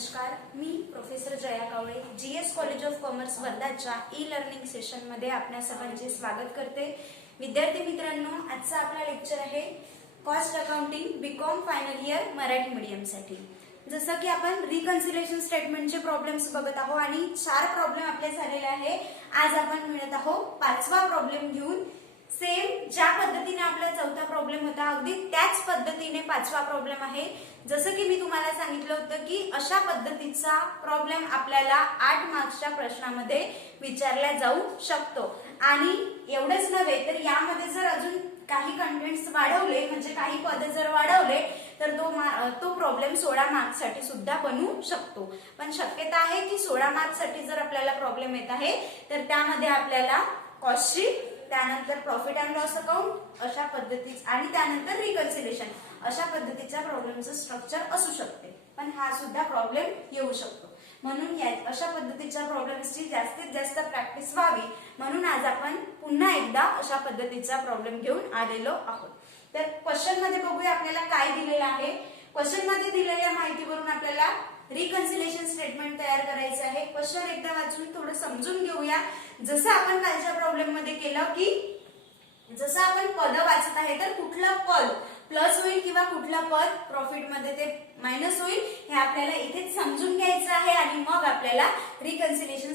नमस्कार, मी professor Jaya Kawale GS college of commerce वर्धाच्या ई लर्निंग सेशन मध्ये आपल्या सर्वांचे स्वागत करते। विद्यार्थी मित्रांनो, आजचा आपला लेक्चर आहे cost accounting BCom final year Marathi medium साठी। जसं की आपण रिकन्सिलेशन स्टेटमेंटचे प्रॉब्लेम्स बघत आहोत आणि 4 प्रॉब्लेम आपले झालेले आहे। आज आपण मिळत आहोत 5वा प्रॉब्लेम घेऊन। सेम ज्या पद्धतीने आपला चौथा प्रॉब्लेम होता अगदी त्याच पद्धतीने 5वा प्रॉब्लेम आहे। जसं की मी तुम्हाला सांगितलं होतं की अशा पद्धतीचा प्रॉब्लेम आपल्याला 8 मार्क्सच्या प्रश्नामध्ये विचारला जाऊ शकतो। आणि एवढंच नव्हे तर यामध्ये जर अजून काही कंटेंट्स वाढवले म्हणजे काही पद जर वाढवले तर तो प्रॉब्लेम 16 मार्क्ससाठी सुद्धा बनू शकतो। पण शक्यता आहे की 16 मार्क्ससाठी जर आपल्याला प्रॉब्लेम येत आहे तर त्यामध्ये आपल्याला कॉस्ट शीट, त्यानंतर प्रॉफिट अँड लॉस अकाउंट अशा पद्धतीचा आणि त्यानंतर रिकन्सिलेशन अशा पद्धतीच्या प्रॉब्लेमचं स्ट्रक्चर असू शकते। पण हा सुद्धा प्रॉब्लेम येऊ शकतो। म्हणून अशा पद्धतीच्या प्रॉब्लेम्सची जास्तीत जास्त प्रॅक्टिस व्हावी म्हणून आज आपण पुन्हा एकदा अशा पद्धतीचा प्रॉब्लेम घेऊन आलेलो आहोत। तर क्वेश्चन मध्ये बघूया आपल्याला काय दिलेलं आहे। क्वेश्चन मध्ये दिलेल्या माहितीवरून आपल्याला रिकन्सिलेशन स्टेटमेंट तयार करायचं आहे। क्वेश्चन एकदा वाचून थोडं समजून घेऊया। जसं आपण कालच्या प्रॉब्लेम मध्ये केलं की जसं आपण पद वाचत आहे तर कुठलं पद प्लस होईल किंवा कुठलं पद प्रॉफिट मध्ये ते मायनस होईल हे आपल्याला इथे समजून घ्यायचं आहे आणि मग आपल्याला रिकन्सिलेशन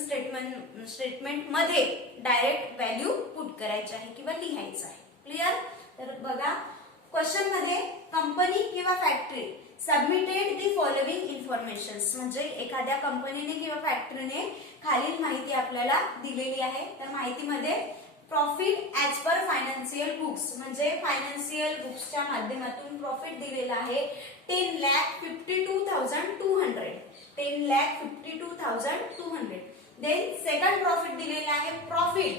स्टेटमेंट मध्ये डायरेक्ट व्हॅल्यू पुट करायची आहे किंवा लिहायचं आहे। क्लिअर? तर बघा क्वेश्चन मध्ये कंपनी किंवा factory submitted the following informations म्हणजे एखाद्या कंपनीने किंवा फॅक्टरीने खालील माहिती आपल्याला दिलेली आहे। तर माहितीमध्ये profit as per financial books म्हणजे फायनान्शियल बुक्सच्या माध्यमातून प्रॉफिट दिलेला आहे 10,52,200 10,52,200। देन सेकंड प्रॉफिट दिलेला आहे profit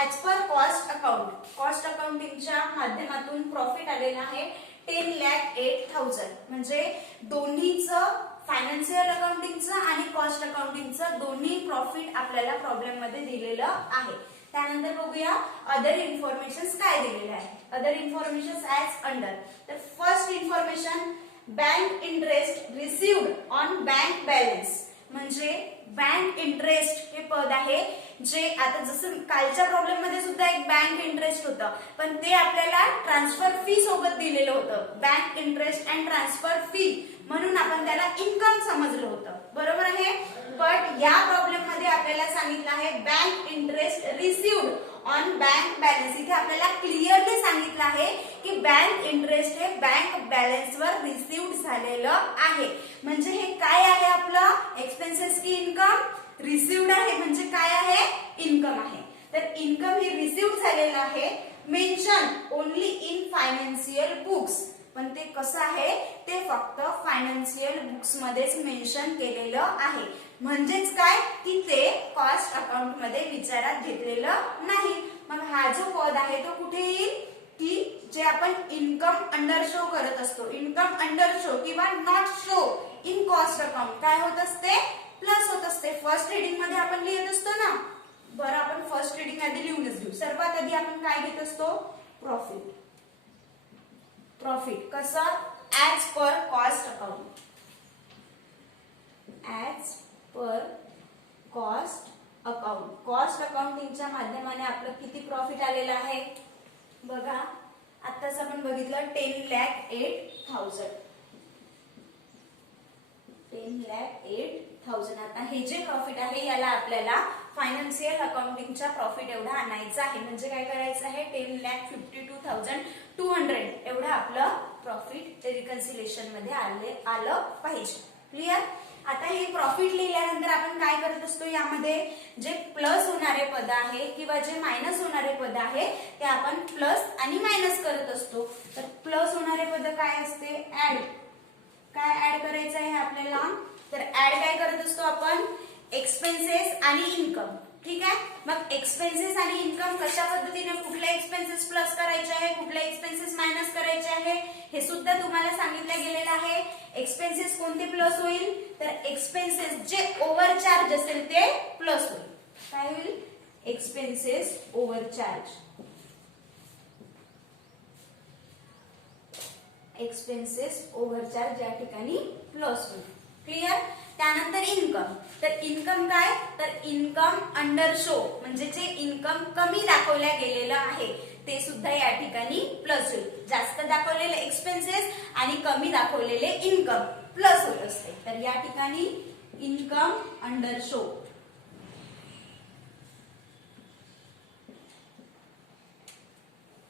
as per cost account, cost अकाउंटिंगच्या माध्यमातून प्रॉफिट आलेला आहे 10,08,000 म्हणजे दोन्हीचं फायनान्शियल अकाउंटिंगचं आणि कॉस्ट अकाउंटिंगचं दोन्ही प्रॉफिट आपल्याला प्रॉब्लेम मध्ये दिलेलं आहे। त्यानंतर बघूया अदर इन्फॉर्मेशन्स काय दिलेले आहे। Other informations as under. तर first information bank interest received on bank balance म्हणजे बँक इंटरेस्ट हे पद आहे जे आता जसं कालच्या प्रॉब्लेम मध्ये सुद्धा एक बँक इंटरेस्ट होतं पण ते आपल्याला ट्रान्सफर फी सोबत दिलेलं होतं। Bank interest and transfer fee म्हणून आपण त्याला इन्कम समजलं होतं, बरोबर आहे। बट या प्रॉब्लेम मध्ये आपल्याला सांगितलं आहे bank interest received on bank balance. इथे आपल्याला क्लिअरली सांगितलं आहे की बँक इंटरेस्ट हे बँक बॅलन्स वर रिसिव्ड झालेलं आहे। म्हणजे हे काय आहे आपलं एक्सपेन्सेस की इन्कम? रिसिव्ड आहे म्हणजे काय आहे? इन्कम आहे। तर इन्कम हे रिसिव्ड झालेलं आहे mention only in financial books. पण ते कसं आहे ते फक्त फायनान्शियल बुक्स मध्येच मेन्शन केलेलं आहे। म्हणजेच काय की ते कॉस्ट अकाउंट मध्ये विचारात घेतलेलं नाही। मग हा जो पद आहे तो कुठे येईल की जे आपण इन्कम अंडर शो करत असतो, इन्कम अंडर शो किंवा not show in cost account काय होत असते? प्लस होत असते। फर्स्ट रीडिंग मध्ये आपण लिहित असतो ना, बरं आपण फर्स्ट रीडिंग आधी लिहूनच घेऊ। सर्वात आधी आपण काय घेत असतो? प्रॉफिट। प्रॉफिट कसं? As per cost account, as per cost account. Cost अकाउंटिंगच्या माध्यमाने आपलं किती प्रॉफिट आलेलं आहे बघा। आताच आपण बघितलं 10,08,000 10,08,000। आता हे जे प्रॉफिट आहे याला आपल्याला फायनान्शियल अकाउंटिंगच्या प्रॉफिट एवढा आणायचं आहे। म्हणजे काय करायचं आहे 10,52,200 एवढं आपलं प्रॉफिट रिकन्सिलेशन मध्ये आलं पाहिजे। क्लिअर? आता हे प्रॉफिट लिहिल्यानंतर आपण काय करत असतो यामध्ये जे प्लस होणारे पद आहे किंवा जे मायनस होणारे पद आहे ते आपण प्लस आणि मायनस करत असतो। तर प्लस होणारे पद काय असते? ऍड। काय ऍड करायचं आहे आपल्याला? तर ऍड काय करत असतो आपण? एक्सपेन्सेस आणि इन्कम। ठीक आहे। मग एक्सपेन्सेस आणि इन्कम कशा पद्धतीने कुठले एक्सपेन्सेस प्लस करायचे आहे, कुठले एक्सपेन्सेस मायनस करायचे आहे हे सुद्धा तुम्हाला सांगितलं गेलेलं आहे। एक्सपेन्सेस कोणते प्लस होईल? तर एक्सपेन्सेस जे ओव्हरचार्ज असेल ते प्लस होईल। काय होईल? एक्सपेन्सेस ओव्हरचार्ज, एक्सपेन्सेस ओव्हरचार्ज या ठिकाणी प्लस होईल। क्लिअर. त्यानंतर इन्कम. तर इन्कम काय, तर इन्कम अंडर शो म्हणजे जे इन्कम कमी दाखवल्या गेलेलं आहे ते सुद्धा या ठिकाणी प्लस होईल. जास्त दाखवलेले एक्सपेन्सेस आणि कमी दाखवलेले इन्कम प्लस होत असते. तर या ठिकाणी इन्कम अंडर शो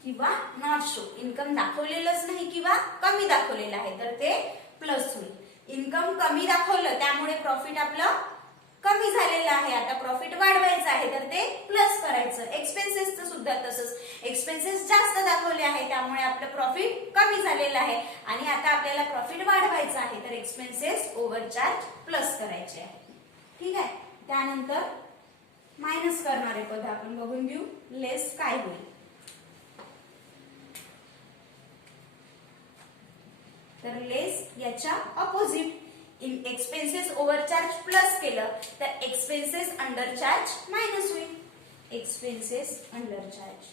किंवा नॉट शो. इन्कम दाखवलेलंच नाही किंवा कमी दाखवलेलं आहे तर ते प्लस होईल. इन्कम कमी दाखवलं त्यामुळे प्रॉफिट आपलं कमी झालेलं आहे. आता प्रॉफिट वाढवायचं आहे तर ते प्लस करायचं. एक्सपेन्सेसचं सुद्धा तसंच. एक्सपेन्सेस जास्त दाखवले आहे त्यामुळे आपलं प्रॉफिट कमी झालेलं आहे आणि आता आपल्याला प्रॉफिट वाढवायचं आहे तर एक्सपेन्सेस ओव्हरचार्ज प्लस करायचे आहे. ठीक आहे. त्यानंतर मायनस करणारे पद आपण बघून घेऊ. लेस काय होईल, तर लेस याच्या ऑपोजिट. एक्सपेन्सेस ओव्हरचार्ज प्लस केलं तर एक्सपेन्सेस अंडरचार्ज मायनस होईल. एक्सपेन्सेस अंडरचार्ज.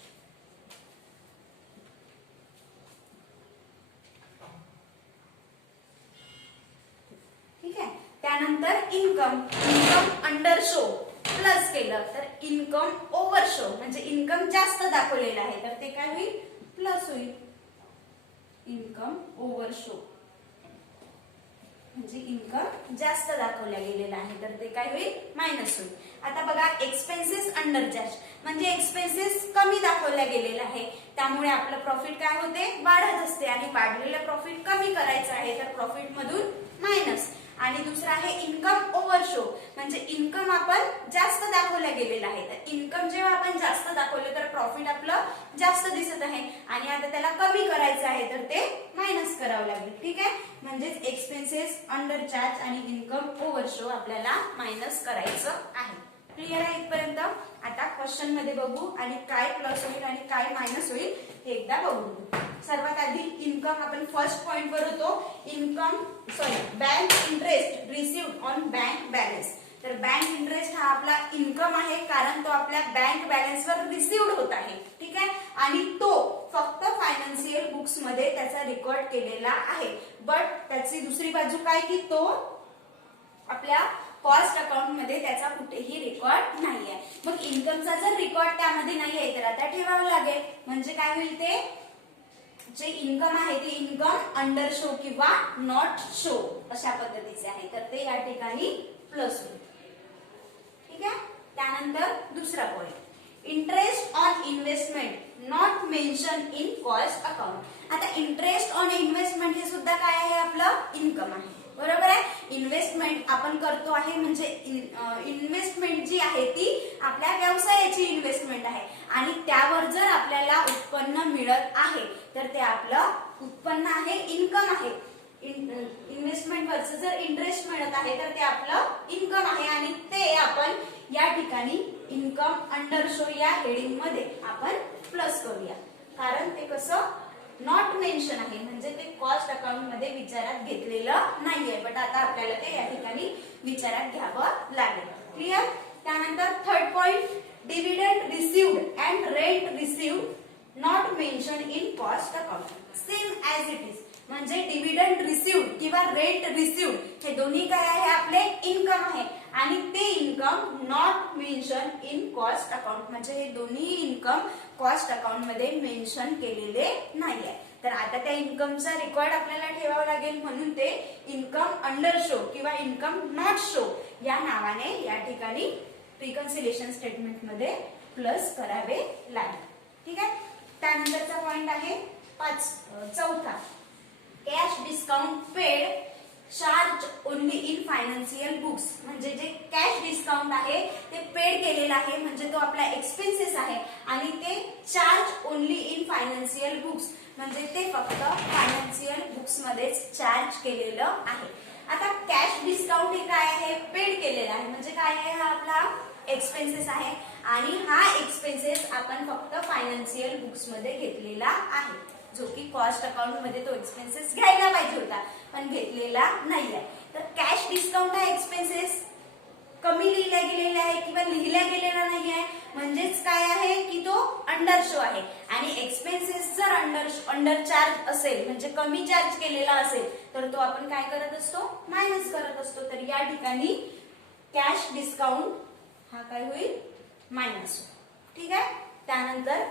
ठीक आहे. त्यानंतर income. Income under show plus केलं तर इन्कम ओव्हर शो म्हणजे इन्कम जास्त दाखवलेलं आहे तर ते काय होईल, प्लस होईल. इन्कम ओव्हर शो म्हणजे इन्कम जास्त दाखवल्या गेलेला आहे तर ते काय होईल, मायनस होईल. आता बघा एक्सपेन्सेस अंडरचार्ज म्हणजे एक्सपेन्सेस कमी दाखवल्या गेलेला आहे त्यामुळे आपलं प्रॉफिट काय होते, वाढत असते आणि वाढलेलं प्रॉफिट कमी करायचं आहे तर प्रॉफिट मधून मायनस. आणि दुसरा आहे इन्कम ओव्हर शो म्हणजे इन्कम आपण जास्त दाखवल्या गेलेला आहे तर इन्कम जेव्हा आपण जास्त दाखवलं तर प्रॉफिट आपलं जास्त दिसत आहे आणि आता त्याला कमी करायचं आहे तर ते मायनस करावं लागेल. ठीक आहे. म्हणजेच एक्सपेन्सेस अंडरचार्ज आणि इन्कम ओव्हर शो आपल्याला मायनस करायचं आहे. क्लिअर आहे इथपर्यंत. आता क्वेश्चन मध्ये बघू आणि काय प्लस होईल आणि काय मायनस होईल हे एकदा बघू. सर्वात आधी इन्कम आपण फर्स्ट पॉइंट वर होतो. Bank interest received on bank balance. तर बँक इंटरेस्ट हा आपला इन्कम आहे कारण तो आपल्या बँक बॅलन्स वर रिसिव्ड होत आहे. ठीक आहे. आणि तो फक्त फायनान्शियल बुक्स मध्ये त्याचा रेकॉर्ड केलेला आहे. बट त्याची दुसरी बाजू काय की तो आपल्या कॉस्ट अकाउंट मध्ये त्याचा कुठेही रेकॉर्ड नाही आहे. मग इन्कमचा जर रेकॉर्ड त्यामध्ये नाही आहे तर आता ठेवावं लागेल. म्हणजे काय होईल, ते जे इन्कम आहे ते इन्कम अंडर शो किंवा नॉट शो अशा पद्धतीचे आहे तर ते या ठिकाणी प्लस होईल. ठीक आहे. त्यानंतर दुसरा point, interest on investment not mention in cost account. आता इंटरेस्ट ऑन इन्व्हेस्टमेंट हे सुद्धा काय आहे, आपलं इन्कम आहे. बरोबर आहे. इन्व्हेस्टमेंट आपण करतो आहे म्हणजे इन्व्हेस्टमेंट जी आहे ती आपल्या व्यवसायाची इन्व्हेस्टमेंट आहे आणि त्यावर जर आपल्याला उत्पन्न मिळत आहे तर ते आपलं उत्पन्न आहे, इन्कम आहे. इन्व्हेस्टमेंट वरचं जर इंटरेस्ट मिळत आहे तर ते आपलं इन्कम आहे आणि ते आपण या ठिकाणी इन्कम अंडर शो या हेडिंग मध्ये आपण प्लस करूया कारण ते कसं नॉट मेन्शन आहे म्हणजे ते कॉस्ट अकाउंट मध्ये विचारात घेतलेलं नाहीये. बट आता आपल्याला ते या ठिकाणी विचारात घ्यावं लागेल. क्लिअर. त्यानंतर third point, dividend received and rent received not mention in cost account. Same as it is म्हणजे डिव्हिडंड रिसिव्ड किंवा रेंट रिसिव्ड हे दोन्ही काय आहे, आपले इन्कम आहे आणि ते income not mention in cost account म्हणजे हे दोन्ही इन्कम कॉस्ट अकाउंट मध्ये मेन्शन केलेले नाहीये. तर आता त्या इन्कमचा रेकॉर्ड आपल्याला ठेवावा लागेल म्हणून ते इन्कम अंडर शो किंवा इन्कम नॉट शो या नावाने या ठिकाणी रिकन्सिलेशन स्टेटमेंट मध्ये प्लस करावे लागेल. ठीक आहे. त्यानंतरचा पॉइंट आहे चौथा, cash discount paid charge only in financial books म्हणजे जे कॅश डिस्काउंट आहे ते पेड केलेलं आहे म्हणजे तो आपला एक्सपेन्सेस आहे आणि ते charge only in financial books म्हणजे ते फक्त फायनान्शियल बुक्स मध्येच चार्ज केलेलं आहे. आता कॅश डिस्काउंट हे काय आहे, पेड केलेलं आहे म्हणजे काय आहे, हा आपला एक्सपेन्सेस आहे आणि हा एक्सपेन्सेस आपण फक्त फायनान्शियल बुक्स मध्ये घेतलेला आहे जो की कॉस्ट अकाउंट मध्ये तो एक्सपेन्सेस घ्यायला पाहिजे होता पण घेतलेला नाहीये. तर कॅश डिस्काउंट हा एक्सपेन्सेस कमी लिहिला गेलेला आहे किंवा लिहिला गेलेला नाही आहे म्हणजेच काय आहे की तो अंडर शो आहे आणि एक्सपेन्सेस जर अंडर चार्ज असेल म्हणजे कमी चार्ज केलेला असेल तर तो आपण काय करत असतो, मायनस करत असतो. तर या ठिकाणी कॅश डिस्काउंट हा काय होईल मायनस. ठीक आहे. त्यानंतर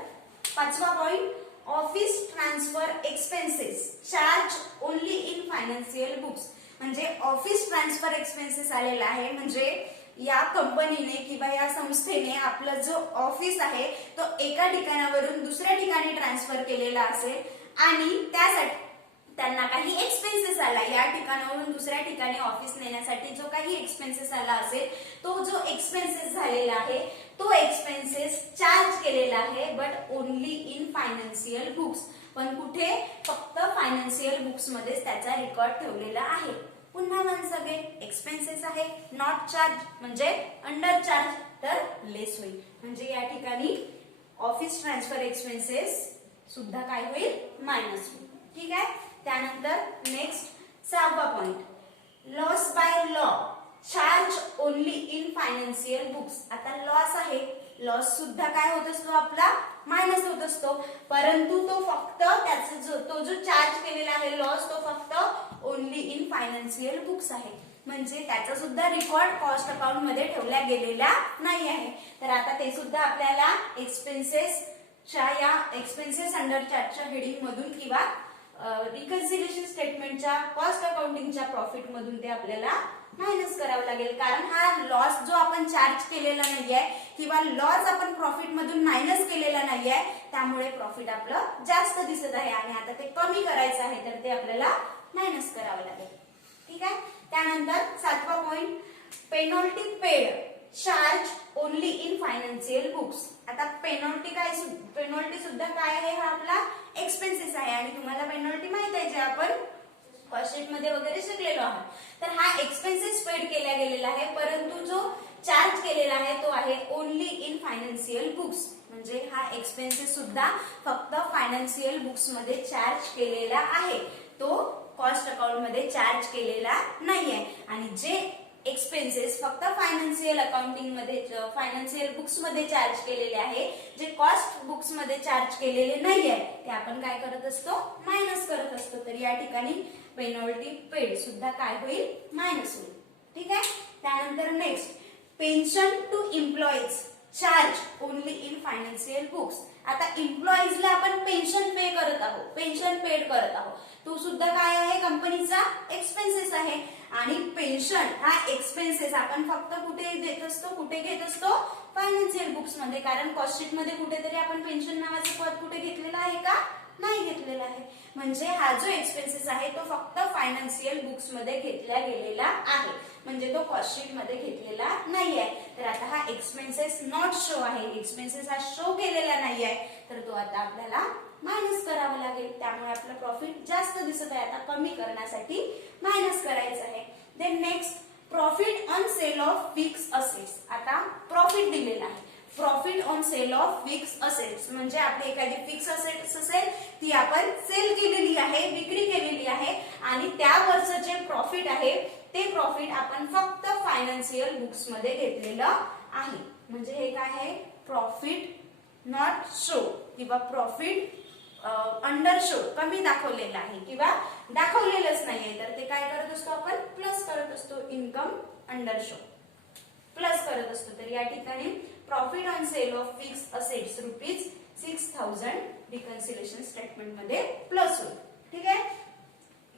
पाचवा point office transfer expenses charge only in financial books. म्हणजे ऑफिस ट्रान्सफर एक्सपेन्सेस आलेला आहे म्हणजे या कंपनीने किंवा या संस्थेने आपलं जो ऑफिस आहे तो एका ठिकाणावरून दुसऱ्या ठिकाणी ट्रान्सफर केलेला असेल आणि त्यासाठी त्यांना काही एक्सपेन्सेस आला. या ठिकाणावरून दुसऱ्या ठिकाणी ऑफिस नेण्यासाठी जो काही एक्सपेन्सेस आला असेल तो जो एक्सपेन्सेस झालेला आहे तो एक्सपेन्सेस चार्ज केलेला आहे but only in financial books. पण कुठे फक्त फायनान्शियल बुक्स मध्येच त्याचा रेकॉर्ड ठेवलेला आहे. पुन्हा वन्स अगेन एक्सपेन्सेस आहे नॉट चार्ज म्हणजे अंडर चार्ज तर लेस होईल. म्हणजे या ठिकाणी ऑफिस ट्रान्सफर एक्सपेन्सेस सुद्धा काय होईल मायनस होईल. ठीक आहे. त्यानंतर नेक्स्ट 6वा point loss by law charge only in financial books. आता लॉस आहे लॉस सुद्धा काय होत असतो आपला मायनस होत असतो परंतु तो फक्त त्याचा तो जो चार्ज केलेला आहे लॉस तो फक्त ओनली इन फायनान्शियल बुक्स आहे. म्हणजे त्याचा सुद्धा रेकॉर्ड कॉस्ट अकाउंट मध्ये ठेवला गेलेला नाही आहे. तर आता ते सुद्धा आपल्याला एक्सपेन्सेसच्या या एक्सपेन्सेस अंडर चार्जच्या हेडिंग मधून किंवा रिकन्सिलिएशन स्टेटमेंटच्या कॉस्ट अकाउंटिंगच्या प्रॉफिट मधून ते आपल्याला मायनस करावं लागेल. कारण हा लॉस जो आपण चार्ज केलेला नाहीये किंवा लॉस आपण प्रॉफिट मधून मायनस केलेला नाहीये त्यामुळे प्रॉफिट आपलं जास्त दिसत आहे आणि आता ते कमी करायचं आहे तर ते आपल्याला मायनस करावं लागेल. ठीक आहे. त्यानंतर 7वा point penalty paid charge only in financial books. आता पेनॉल्टी सुद्धा काय आहे हा आपला एक्सपेन्सेस आहे आणि तुम्हाला पेनॉल्टी माहित आहे जे आपण कॉस्ट शीट मध्ये वगैरे शिकलेलो आहोत. तर हा एक्सपेन्सेस पेड केला गेलेला आहे परंतु जो चार्ज केलेला आहे तो आहे ओनली इन फायनान्शियल बुक्स. म्हणजे हा एक्सपेन्सेस सुद्धा फक्त फायनान्शियल बुक्स मध्ये चार्ज केलेला आहे तो कॉस्ट अकाउंट मध्ये चार्ज केलेला नाहीये. आणि जे एक्सपेन्सेस फक्त फायनान्शियल अकाउंटिंग मध्ये फायनान्शियल बुक्स मध्ये चार्ज केलेले आहे जे कॉस्ट बुक्स मध्ये चार्ज केलेले नाहीये ते आपण काय करत असतो मायनस करत असतो. तर या ठिकाणी पेनॉल्टी पेड सुद्धा काय होईल मायनस होईल. ठीक आहे. त्यानंतर next pension to employees charge only in financial books. आता एम्प्लॉईजला आपण पेन्शन पे करत आहोत पेन्शन पेड करत आहोत तो सुद्धा काय आहे कंपनीचा एक्सपेन्सेस आहे आणि पेन्शन हा एक्सपेन्सेस आपण फक्त कुठे देत असतो कुठे घेत असतो फायनान्शियल बुक्स मध्ये. कारण कॉस्ट शीट मध्ये कुठेतरी आपण पेन्शन नावाचं पद कुठे घेतलेलं आहे का नाही घेतलेला आहे. म्हणजे हा जो एक्सपेन्सेस आहे तो फक्त फायनान्शियल बुक्स मध्ये घेतला गेलेला आहे म्हणजे तो कॉस्ट शीट मध्ये घेतलेला नाहीये. तर आता हा एक्सपेन्सेस नॉट शो आहे एक्सपेन्सेस हा शो केलेला नाहीये तर तो आता आपल्याला मायनस करावा लागेल. त्यामुळे आपलं प्रॉफिट जास्त दिसत आहे आता कमी करण्यासाठी मायनस करायचं आहे. Then next profit on sale of fix assets. आता प्रॉफिट दिलेला आहे profit on sale of fix assets म्हणजे आपली एखादी फिक्स असेट्स असेल ती आपण सेल केलेली आहे विक्री केलेली आहे आणि त्यावरचं जे प्रॉफिट आहे ते प्रॉफिट आपण फक्त फायनान्शियल बुक्स मध्ये घेतलेलं आहे. म्हणजे हे काय आहे प्रॉफिट नॉट शो किंवा प्रॉफिट अंडर शो कमी दाखवलेला आहे किंवा दाखवलेलंच नाहीये तर ते काय करत असतो आपण प्लस करत असतो इन्कम अंडर शो प्लस करत असतो. तर या ठिकाणी profit on sale of fix assets ₹6,000 reconciliation statement मध्ये प्लस होईल. ठीक आहे.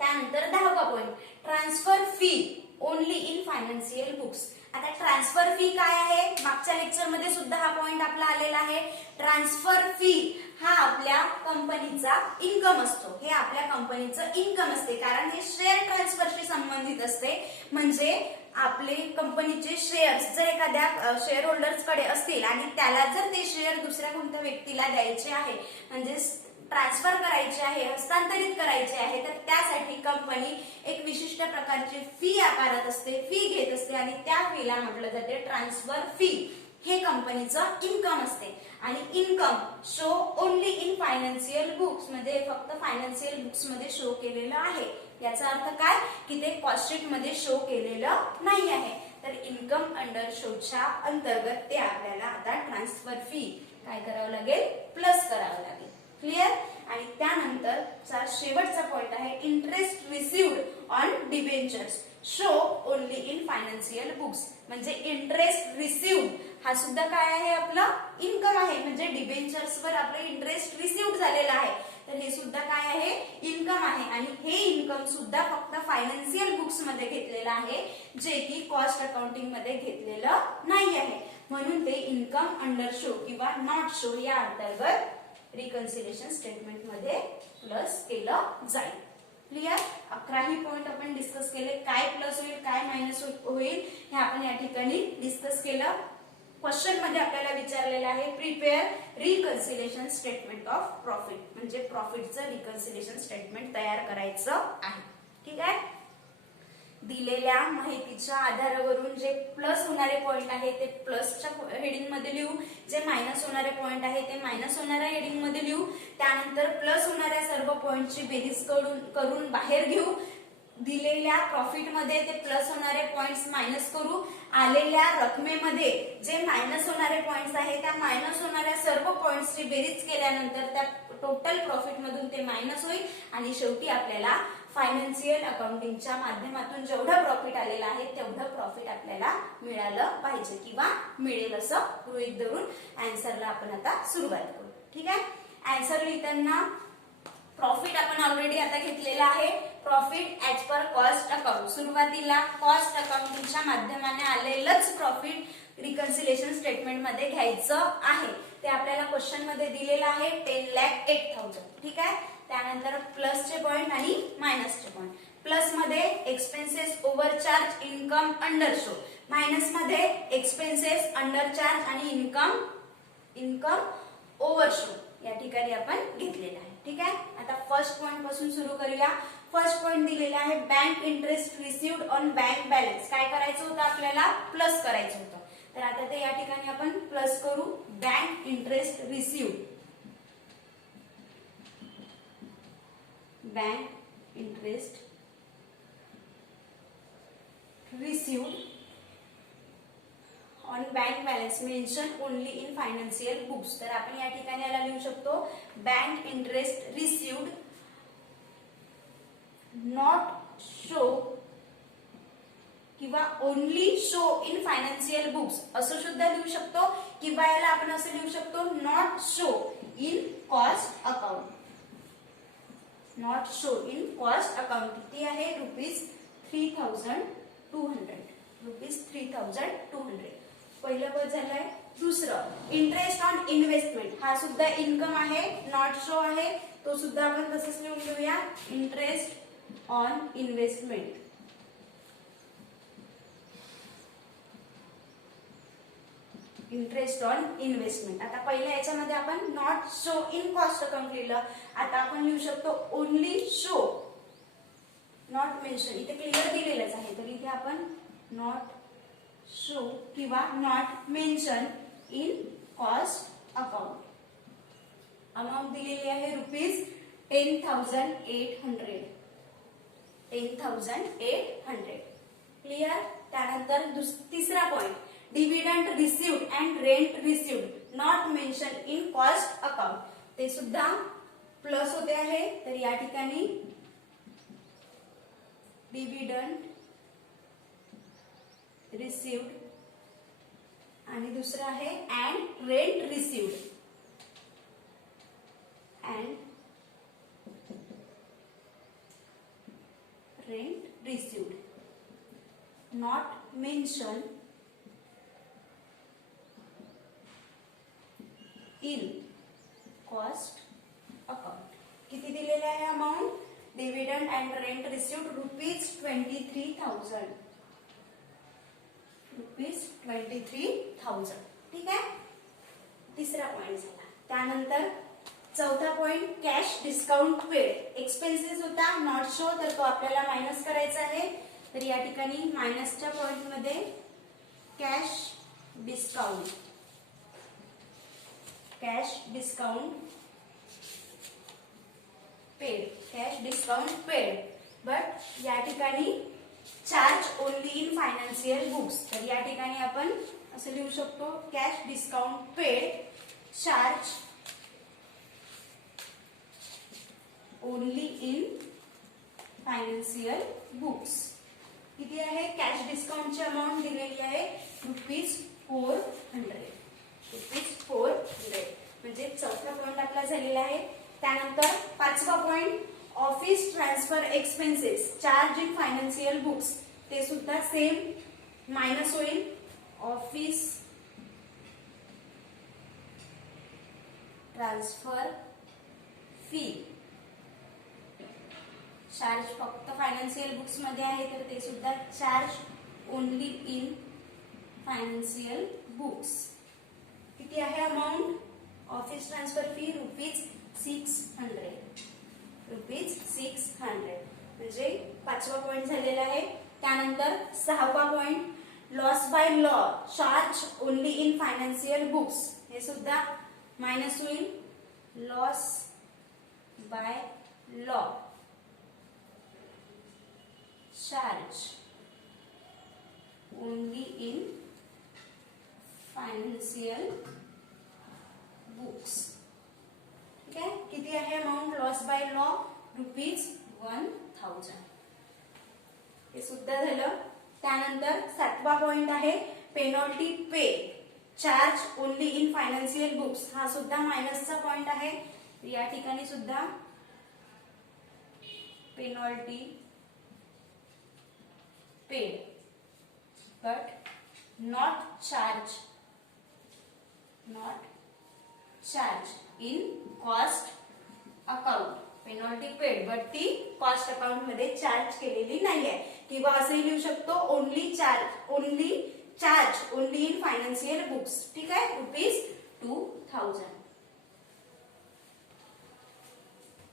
त्यानंतर 10वा point transfer fee only in financial books. आता ट्रान्सफर फी काय आहे मागच्या लेक्चर मध्ये सुद्धा हा पॉइंट आपला आलेला आहे. ट्रान्सफर फी हा आपल्या कंपनीचा इन्कम असतो हे आपल्या कंपनीचं इन्कम असते कारण हे शेअर ट्रान्सफरशी संबंधित असते. म्हणजे आपले कंपनीचे शेअर्स जर एखाद्या शेअर होल्डर्स कडे असतील आणि त्याला जर ते शेअर दुसऱ्या कोणत्या व्यक्तीला द्यायचे आहे म्हणजे ट्रान्सफर करायचे आहे हस्तांतरित करायचे आहे तर त्यासाठी कंपनी एक विशिष्ट प्रकारची फी आकारत असते फी घेत असते आणि त्या फीला म्हटलं जाते ट्रान्सफर फी. हे कंपनीचं इन्कम असते आणि income show only in financial books म्हणजे फक्त फायनान्शियल बुक्स मध्ये शो केलेलं आहे. याचा अर्थ काय की ते कॉस्ट शीट मध्ये शो केलेलं नाही आहे. तर इन्कम अंडर शोच्या अंतर्गत ते आपल्याला आता ट्रान्सफर फी काय करावं लागेल प्लस करावं लागेल. क्लिअर. आणि त्यानंतरचा शेवटचा पॉइंट आहे interest received on debentures show only in financial books. म्हणजे इंटरेस्ट रिसिव्ड हा सुद्धा काय आहे, आपला इन्कम आहे. म्हणजे डिबेंचर्सवर आपलं इंटरेस्ट रिसिव्ड झालेला आहे, तर हे सुद्धा काय आहे, इन्कम आहे. आणि हे इन्कम सुद्धा फक्त फायनान्शियल बुक्स मध्ये घेतलेलं आहे, जे की कॉस्ट अकाउंटिंग मध्ये घेतलेलं नाही आहे. म्हणून ते इन्कम अंडर शो किंवा नॉट शो या अंतर्गत रिकन्सिलेशन स्टेटमेंट मध्ये प्लस केलं जाईल. क्लिअर. 11ही पॉइंट आपण डिस्कस केले. काय प्लस होईल, काय मायनस होईल हे आपण या ठिकाणी डिस्कस केलं. क्वेश्चन मध्ये आपल्याला विचारलेलं आहे prepare reconciliation statement of profit. म्हणजे प्रॉफिटचं रिकन्सिलेशन स्टेटमेंट तयार करायचं आहे. ठीक आहे. दिलेल्या माहितीच्या आधारावरून जे प्लस होणारे पॉइंट आहे ते प्लसच्या हेडिंग मध्ये लिहू, जे मायनस होणारे पॉइंट आहे ते मायनस होणाऱ्या हेडिंग मध्ये लिहू. त्यानंतर प्लस होणाऱ्या सर्व पॉइंटची बेरीज करून बाहेर घेऊ. दिलेल्या प्रॉफिट मध्ये ते प्लस होणारे पॉइंट्स मायनस करू. आलेल्या रकमेमध्ये जे मायनस होणारे पॉइंट्स आहे त्या मायनस होणाऱ्या सर्व पॉइंट्सची बेरीज केल्यानंतर त्या टोटल प्रॉफिट मधून ते मायनस होईल. आणि शेवटी आपल्याला फायनान्शियल अकाउंटिंगच्या माध्यमातून जेवढं प्रॉफिट आलेलं आहे तेवढं प्रॉफिट आपल्याला मिळालं पाहिजे किंवा मिळेल असं गृहीत धरून आन्सरला आपण आता सुरुवात करू. ठीक आहे. आन्सर लिहिताना प्रॉफिट आपण ऑलरेडी आता घेतलेला आहे. Profit as per cost account. सुरुवातीला कॉस्ट अकाउंटिंगच्या माध्यमाने आलेलंच प्रॉफिट रिकन्सिलेशन स्टेटमेंट मध्ये घ्यायचं आहे. ते आपल्याला क्वेश्चन मध्ये दिलेलं आहे 10,08,000. ठीक आहे. त्यानंतर प्लसचे पॉइंट आणि मायनसचे पॉइंट. प्लस मध्ये expenses over charge income under show. Minus मध्ये एक्सपेन्सेस अंडर चार्ज आणि इन्कम ओव्हर शो या ठिकाणी आपण घेतलेला आहे. ठीक आहे. आता फर्स्ट पॉइंट पासून सुरू करूया. फर्स्ट पॉइंट दिलेला आहे bank interest received on bank balance. काय करायचं होतं आपल्याला, प्लस करायचं होतं. तर आता ते या ठिकाणी आपण प्लस करू. Bank interest received, bank interest received on bank balance mention only in financial books. तर आपण या ठिकाणी याला लिहू शकतो bank interest received not show किंवा only show in financial books असं सुद्धा लिहू शकतो. किंवा याला आपण असं लिहू शकतो not show in cost account. Not show in cost account किती आहे, ₹3,200. ₹3,200. पहिलं पद झालंय. दुसरं इंटरेस्ट ऑन इन्व्हेस्टमेंट. हा सुद्धा इन्कम आहे, नॉट शो आहे. तो सुद्धा आपण तसंच लिहून घेऊया. Interest on investment. Interest on investment. आता पहिल्या याच्यामध्ये आपण not show in cost account लिहिलं. आता आपण लिहू शकतो ओनली शो नॉट मेन्शन. इथे क्लिअर दिलेलंच आहे, तर इथे आपण नॉट शो किंवा not mention in cost account. Amount दिलेली आहे ₹10,800. 10,800. क्लिअर. त्यानंतर तिसरा point dividend received and rent received not mention in cost account. ते सुद्धा प्लस होते आहे. तर या ठिकाणी डिव्हिडंड रिसिव्ड आणि दुसरं आहे and rent received. And rent received not mention in cost account. किती दिलेले आहे amount, dividend and rent received ₹23,000. ₹23,000. ठीक आहे. तिसरा पॉइंट झाला. त्यानंतर चौथा point cash discount paid. Expenses होता नॉट शो, तर तो आपल्याला मायनस करायचा आहे. तर या ठिकाणी मायनसच्या पॉइंट मध्ये कॅश डिस्काउंट पेड. बट या ठिकाणी charge only in financial books. तर या ठिकाणी आपण असं लिहू शकतो cash discount paid charge only in financial books. किती आहे कॅश डिस्काउंटची अमाऊंट दिलेली आहे ₹400 ₹400 म्हणजे चौथा पॉइंट आपला झालेला आहे. त्यानंतर पाचवा point office transfer expenses charge in financial books ते सुद्धा सेम मायनस होईल. ऑफिस ट्रान्सफर फी चार्ज फक्त फायनान्शियल बुक्स मध्ये आहे तर ते सुद्धा charge only in financial books. किती आहे अमाऊंट ऑफिस ट्रान्सफर फी ₹600 म्हणजे पाचवा पॉइंट झालेला आहे. त्यानंतर सहावा point loss by law charge only in financial books हे सुद्धा मायनस होईल. Loss by law charge only in financial books. ठीक आहे. किती आहे अमाऊंट लॉस बाय लॉ ₹1000 हे सुद्धा झालं. त्यानंतर सातवा पॉइंट आहे penalty pay charge only in financial books हा सुद्धा मायनसचा पॉइंट आहे. या ठिकाणी सुद्धा penalty paid but not charge in cost account. Penalty paid but ती कॉस्ट अकाउंट मध्ये चार्ज केलेली नाहीये. किंवा असंही लिहू शकतो only charge only in financial books. ठीक आहे. ₹2000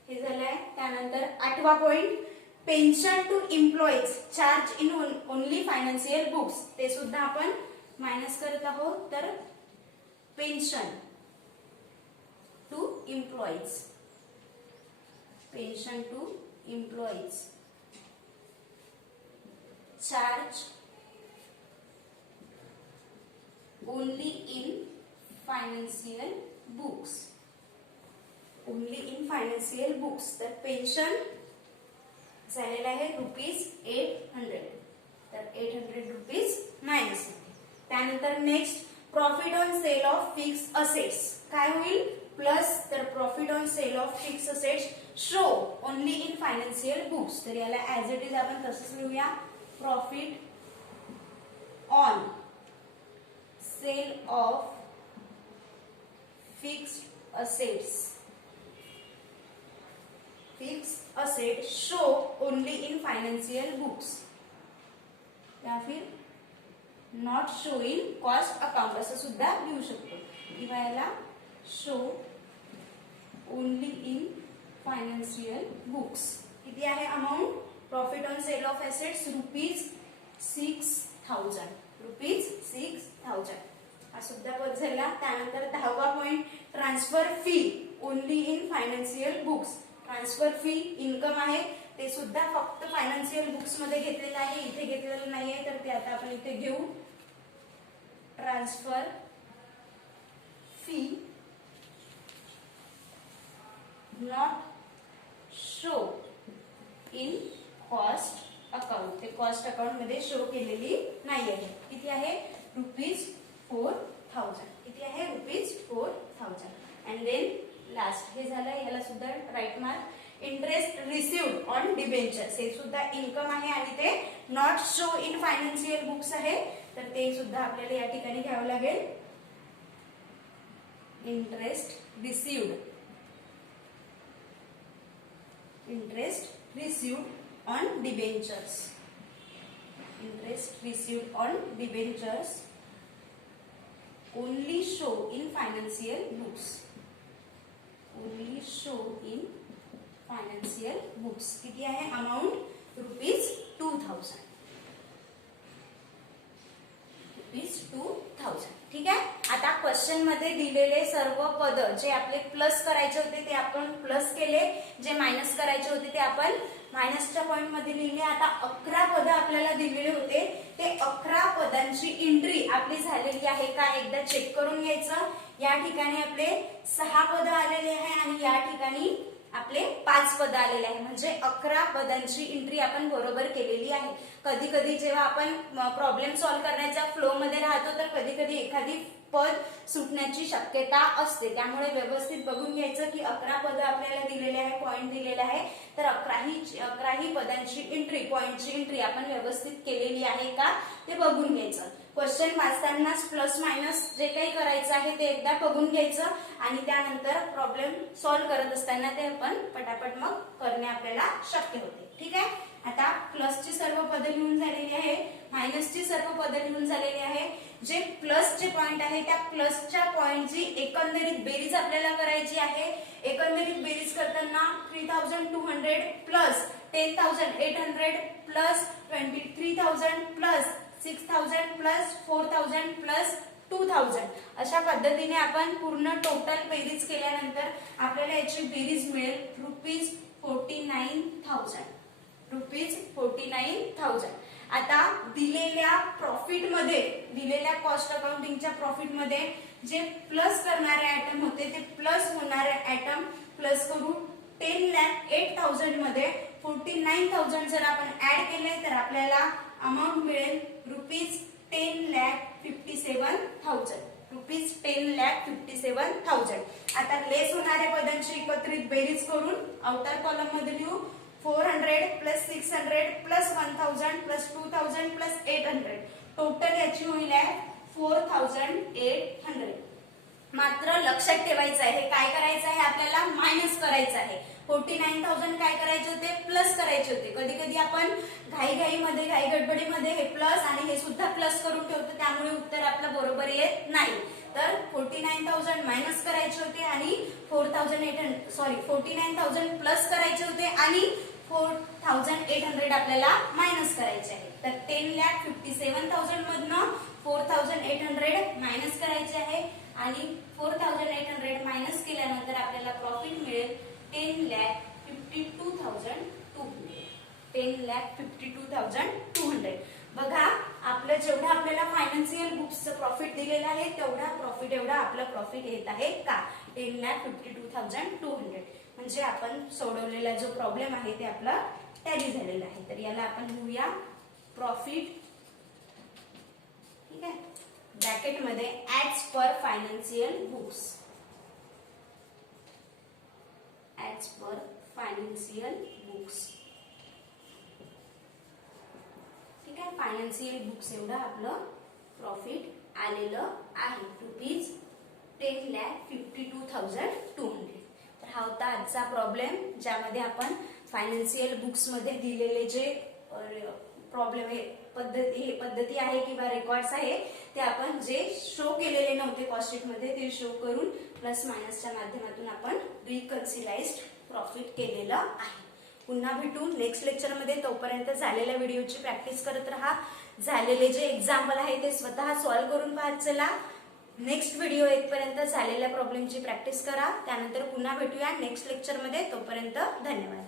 हे झालंय. त्यानंतर आठवा point pension to employees charge in only financial books ते सुद्धा आपण मायनस करत आहोत. तर pension to employees charge only in financial books तर पेन्शन झालेला आहे ₹800 तर ₹800 मायनस. त्यानंतर next profit on sale of fix assets काय होईल प्लस. तर profit on sale of fix assets show only in financial books तर याला ऍज इट इज आपण तसंच लिहूया. Profit on sale of fixed asset show only in financial books या फिर not show in cost account असं सुद्धा लिहू शकतो. किंवा याला show only in financial books. किती आहे amount profit on sale of assets ₹6000 हा सुद्धा पद झाला. त्यानंतर 10वा point transfer fee only in financial books. Transfer fee income आहे ते सुद्धा फक्त फायनान्शियल बुक्स मध्ये घेतलेलं आहे. इथे घेतलेलं नाहीये तर ते आता आपण इथे घेऊ. Transfer fee not show in cost account ते कॉस्ट अकाउंट मध्ये शो केलेली नाही आहे. किती आहे ₹4000 किती आहे ₹4000. अँड देन लास्ट हे झालं. याला सुद्धा right mark. Interest received on debentures हे सुद्धा इन्कम आहे आणि ते not show in financial books आहे तर ते सुद्धा आपल्याला या ठिकाणी घ्यावं लागेल. Interest received on debentures only show in financial books. किती आहे अमाऊंट ₹2000 ठीक आहे. आता क्वेश्चन मध्ये दिलेले सर्व पद जे आपले प्लस करायचे होते ते आपण प्लस केले, जे मायनस करायचे होते ते आपण मायनसच्या पॉइंट मध्ये लिहिले. आता 11 पद आपल्याला दिलेले होते ते 11 पदांची एंट्री आपली झालेली आहे का एकदा चेक करून घ्यायचं. या ठिकाणी आपले 6 पद आलेले आहे आणि या ठिकाणी आपले 5 पद आलेले आहे, म्हणजे 11 पदांची एंट्री आपण बरोबर केलेली आहे. कधी कधी जेव्हा आपण प्रॉब्लेम सॉल्व्ह करण्याच्या फ्लो मध्ये राहतो तर कधी कधी एखादी पद सुटण्याची शक्यता असते, त्यामुळे व्यवस्थित बघून घ्यायचं की 11 पद आपल्याला दिलेले आहे, पॉइंट दिलेला आहे, तर 11ही पदांची एंट्री, पॉइंटची एंट्री आपण व्यवस्थित केलेली आहे का ते बघून घ्यायचं. क्वेश्चन वाचताना प्लस मायनस जे काही करायचं आहे ते एकदा बघून घ्यायचं आणि त्यानंतर प्रॉब्लेम सॉल्व्ह करत असताना ते आपण पटापट मग करणे आपल्याला शक्य होते. ठीक आहे. आता प्लसची सर्व पदे लिहून झालेली आहे, मायनसची सर्व पदे लिहून झालेली आहे. जे प्लसचे पॉइंट आहे त्या प्लसच्या पॉइंटची एकंदरीत बेरीज आपल्याला करायची आहे. एकंदरीत बेरीज करताना 3200 plus 10800 plus 23000 plus 6000 plus 4000 plus 2000 अशा पद्धतीने आपण पूर्ण टोटल बेरीज केल्यानंतर आपल्याला याची बेरीज मिळेल ₹49,000. आता दिलेल्या प्रॉफिट मध्ये, दिलेल्या कॉस्ट अकाउंटिंगच्या प्रॉफिट मध्ये जे प्लस करणारे आयटम होते ते प्लस होणारे आयटम प्लस करू 10,08,000 मध्ये 49,000 जर आपण ऍड केले तर आपल्याला अमाउंट मिळेल ₹10,57,000. आता लेस होणाऱ्या पदांची एकत्रित बेरीज करून आउटर कॉलम मध्ये लिहू 400 plus 600 plus 1000 plus 2000 plus 800. Total याची होईल आहे 4800. मात्र लक्षात ठेवायचं आहे काय करायचं आहे आपल्याला, मायनस करायचं आहे. 49,000 काय करायचे होते, प्लस करायचे होते. कधी कधी आपण घाईघाईमध्ये, घाई गडबडीमध्ये हे प्लस आणि हे सुद्धा प्लस करून ठेवतो, त्यामुळे उत्तर आपलं बरोबर येत नाही. तर 49,000 मायनस करायचे होते आणि 49,000 प्लस करायचे होते आणि 4,800 आपल्याला मायनस करायचे आहे. तर 10,57,000 मधनं 4,800 मायनस करायचे आहे आणि 4,800 मायनस केल्यानंतर आपल्याला प्रॉफिट मिळेल 10,52,200. बघा आपलं जेवढं आपल्याला फायनान्शियल बुक्सचं प्रॉफिट दिलेलं आहे तेवढा प्रॉफिट एवढा आपलं प्रॉफिट येत आहे का, 10,52,200. म्हणजे आपण सोडवलेला जो प्रॉब्लेम आहे ते आपला टॅली झालेला आहे. तर याला आपण लिहूया प्रॉफिट, ठीक आहे, ब्रॅकेट मध्ये as per financial books, as per financial books. ठीक आहे, फायनान्शियल बुक्स एवढं आपलं प्रॉफिट आलेलं आहे ₹10,52,200. तर हा होता आजचा प्रॉब्लेम, ज्यामध्ये आपण फायनान्शियल बुक्स मध्ये दिलेले जे प्रॉब्लेम पद्धती आहे किंवा रेकॉर्ड्स आहे ते आपण जे शो केलेले नव्हते कॉस्टशीट मध्ये ते शो करून प्लस मायनसच्या माध्यमातून आपण रिकन्सिलाइज्ड प्रॉफिट केलेलं आहे. पुन्हा भेटू नेक्स्ट लेक्चर मध्ये. तोपर्यंत झालेल्या व्हिडिओची प्रॅक्टिस करत राहा. झालेले जे एक्झाम्पल आहे ते स्वतः सॉल्व्ह करून पाहत चला. नेक्स्ट व्हिडिओ येईपर्यंत झालेल्या प्रॉब्लेमची प्रॅक्टिस करा. त्यानंतर पुन्हा भेटूया नेक्स्ट लेक्चर मध्ये. तोपर्यंत धन्यवाद.